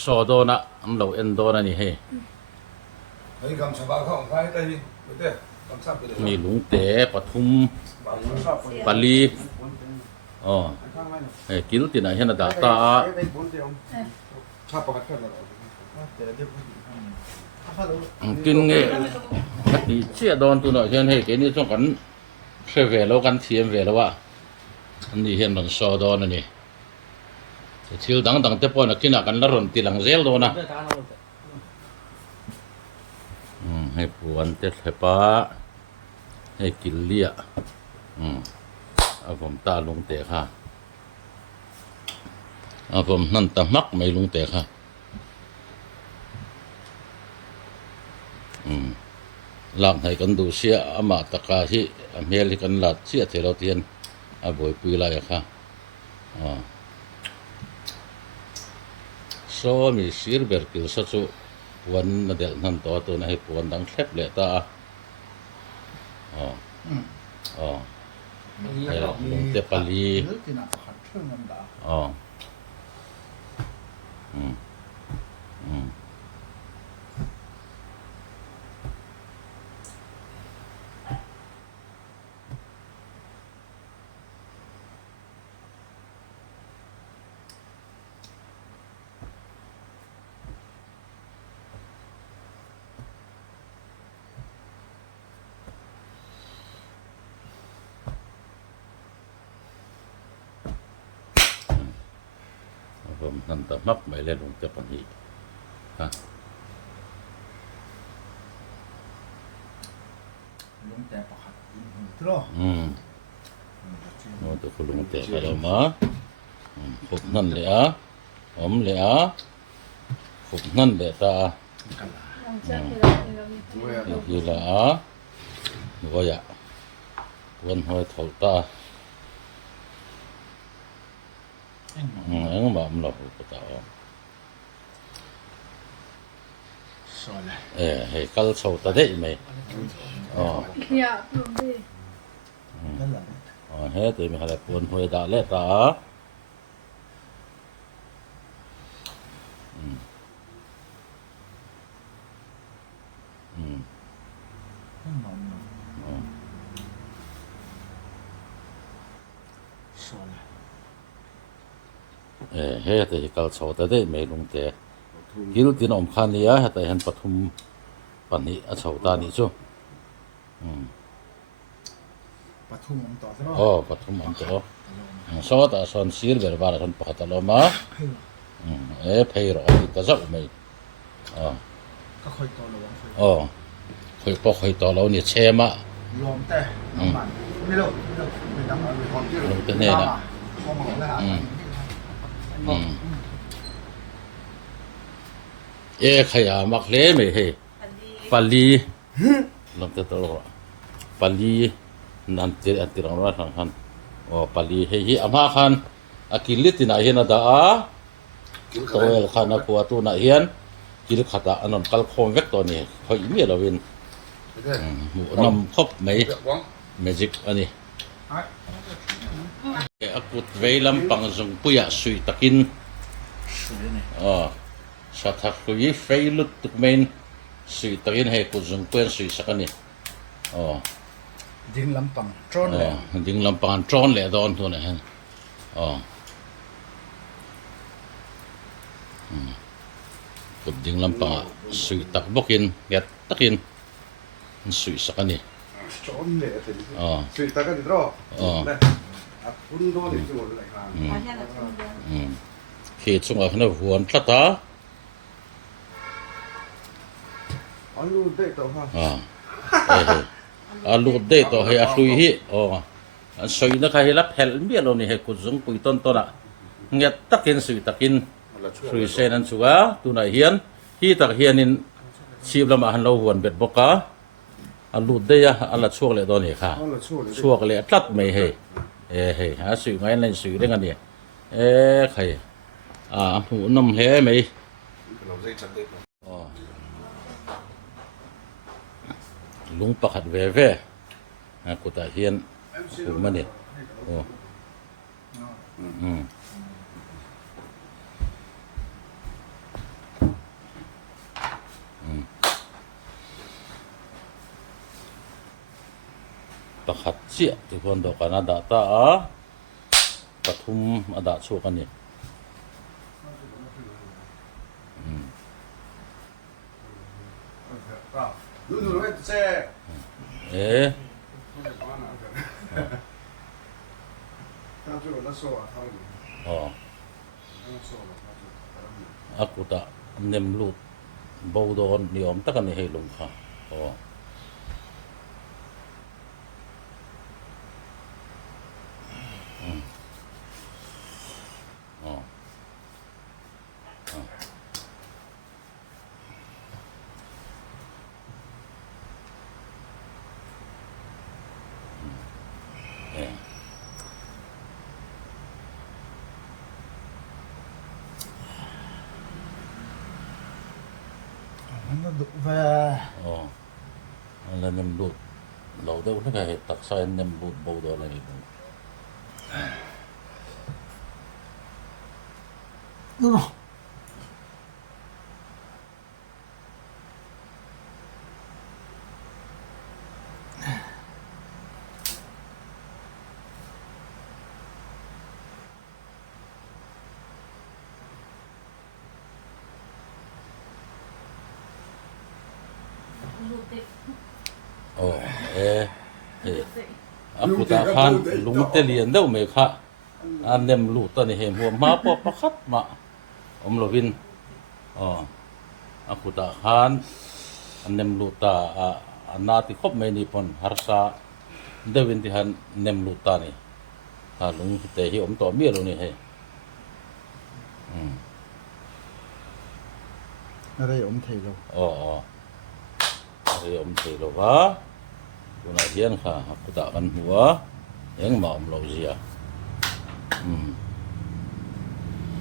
โซโดนะอันเราเอ็นโดนะนี่เฮ Ấy cầm sả bao không phải đây bây giờ cầm sắp bây giờ มีหลุงเต๋ปทุมปาลีอ๋อเฮ้กิลตินะเห็นดาตา sắp bao hết rồi กินเงี้ยตีเชี่ยโดนตัวหน่อยเช่นเฮ้กินนี่ต้องกันเชื่อเวลแล้วกันเทียมเวลแล้ววะอันนี้เห็นมันโซโดนะนี่ทิวดังเตปอนกินกันละรอนตีหลังเซลโดนะให้ปวนเตะให้ป้าให้กินเลี้ยเอาผมตาลงเตะค่ะเอาผมนั่นตะมักไม่ลงเตะค่ะหลังให้กันดูเสียอามาตะกาที่เมียลิกันหลัดเสียเทเราเทียนอาบอยปุยไรค่ะโซมีซีร์เบอร์กิลสัจุวันนั่นเดนั่นตัวนั้นให้ปวนดังแคบเลยตาให้ลงเตะปาลีผมนั่นตะมักไม่เล่นลงเตะปาลีฮะลงแต่ปากตรอโน้ตคุณลงเตะไปแล้วมาผมนั่นเลยอ่ะผมเลยอ่ะผมนั่นเลยตาอยู่ละอ่ะก็อยากวันหอยถอดตาแบบมันหลับก็ตาให้กัลโซตาได้ไหมเฮ้ยตัวมีอะไรปนหอยดาเล่ตาเฮ้ยตัวกัลโซตาได้ไหมลุงเต๋กิลตินอมขันนี่อ่ะแต่เห็นปฐุมปันนี้โซตานี่จู่ปฐุมต่อซะ ปฐุมอันโตโซตาสอนซีร์เบอร์บาร์ทันปะตะลมาเพย์รอที่ตะจับไม่ก็ค่อยต่อระวังค่อยต่อเราเนี่ยเชมะลมแต่น้ำมันไม่รู้ไม่น้ำมันคนที่ลงตัวเนี่ยนะขยะมักเล่ไม่เฮปาลีลงตัวตลอดปาลีนั่นที่อันที่เราว่าทางปาลีเฮียอามาขันอากิลิตินาเฮียนดาตัวเอลขันนักวัวตัวน่ะเฮียนกิลขัดอันนั้นกัลโคมเวกตัวนี้เขาอีเมียเราวินนำครบไหมเมจิกอันนี้อากุดเวลัมปังจงปุยสุยตะกินสัตว์คุยเฟยลุดตุกเมนสุยตะกินให้กุดจงปุยสุยสักนี่ดิงลำปังจอนเลยดิงลำปังจอนเลยตอนตัวนี้กุดดิงลำปังสุยตักบกินเก็ตตะกินสุยสักนี่จอนเลยสุยตะกันรอคุณโดนจุดอะไรครับขีดส่งออกในหัวตาตาอันนู้นเด็กตัวฮะลูกเด็กตัวให้อาลุยฮิสวยนะใครรับเฮลเมียเราเนี่ยให้กุศลปุยต้นต้นอ่ะเงี้ยตะกินสุยตะกินสุยเซนันสุกะตัวไหนเฮียนที่ตะเฮียนินชีบละมาหันเราหัวเบ็ดบกะลูกเด็กอันละช่วงเลยตอนนี้ค่ะช่วงเลยตัดไม่ให้หาสุยไงในสุยได้กันเนี่ยใครหูนมเละไหมลุงประคัดเว่กุตาเฮียนกูมันเนี่ย pakhat sia ti hon do kana da ta a pathum ada chu kan ni 눈으로 해 세. e 나중에 나서 하는 o 나서 aku ta nem lut bo don ni om ta kan ni hei lum kha o o nó đụng về o là nem lut lâu đâu nó cái tak sai nem lut bo do la ni đúng không o e aku ta khan lung te lian deuh me kha an nem lut ta ni he huam ma po pakhat ma om lovin aku ta khan an nem lut ta na ti khop me ni pon harsa dewin ti han nem lut ta ni ha lung te hi om to mi lo ni he ở đây ông thầy rồi thì om te lo wa kuna hian kha aku ta kan huwa eng ma om lo zia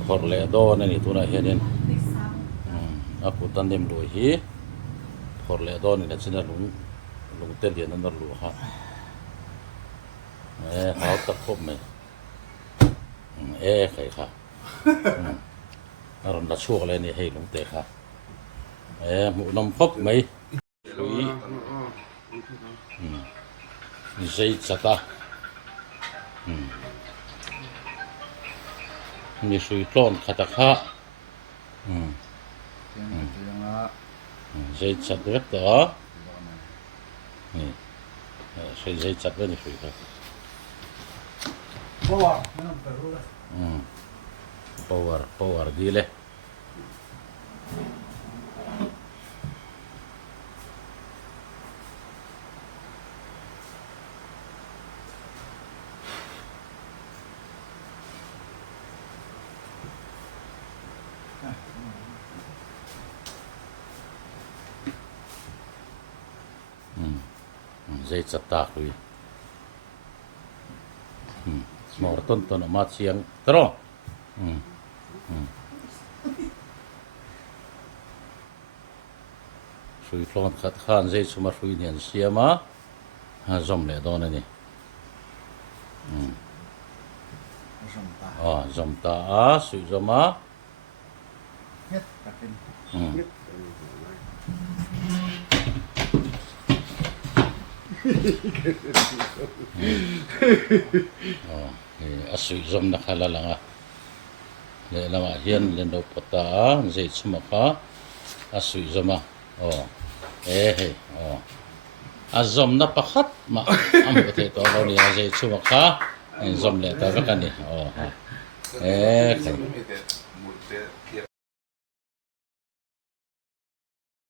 khor le do na ni tuna hianin aku tan nem lo hi khor le do ni na china lung te lian an lu ha hao ta khop me khai kha aron la chuak le ni hei lung te kha mu nom khop mai lui zai chata ni sui tlon khata kha tiếng là zai chat vek ta ni zai chat ve ni sui kha Boa, nó phải luôn đấy. power di le zai chat ta lui mor ton ma chiang tro sui flon khat khan zai chuma sui nian siama ha zom le don ani Rồng ta zom ta sui zoma hết cả cái sui zom na khala langa le lama hian len do pota zai chuma kha sui zoma he zom na pakhat ma am te to lo ni zai chuma kha zom le ta ka ni khai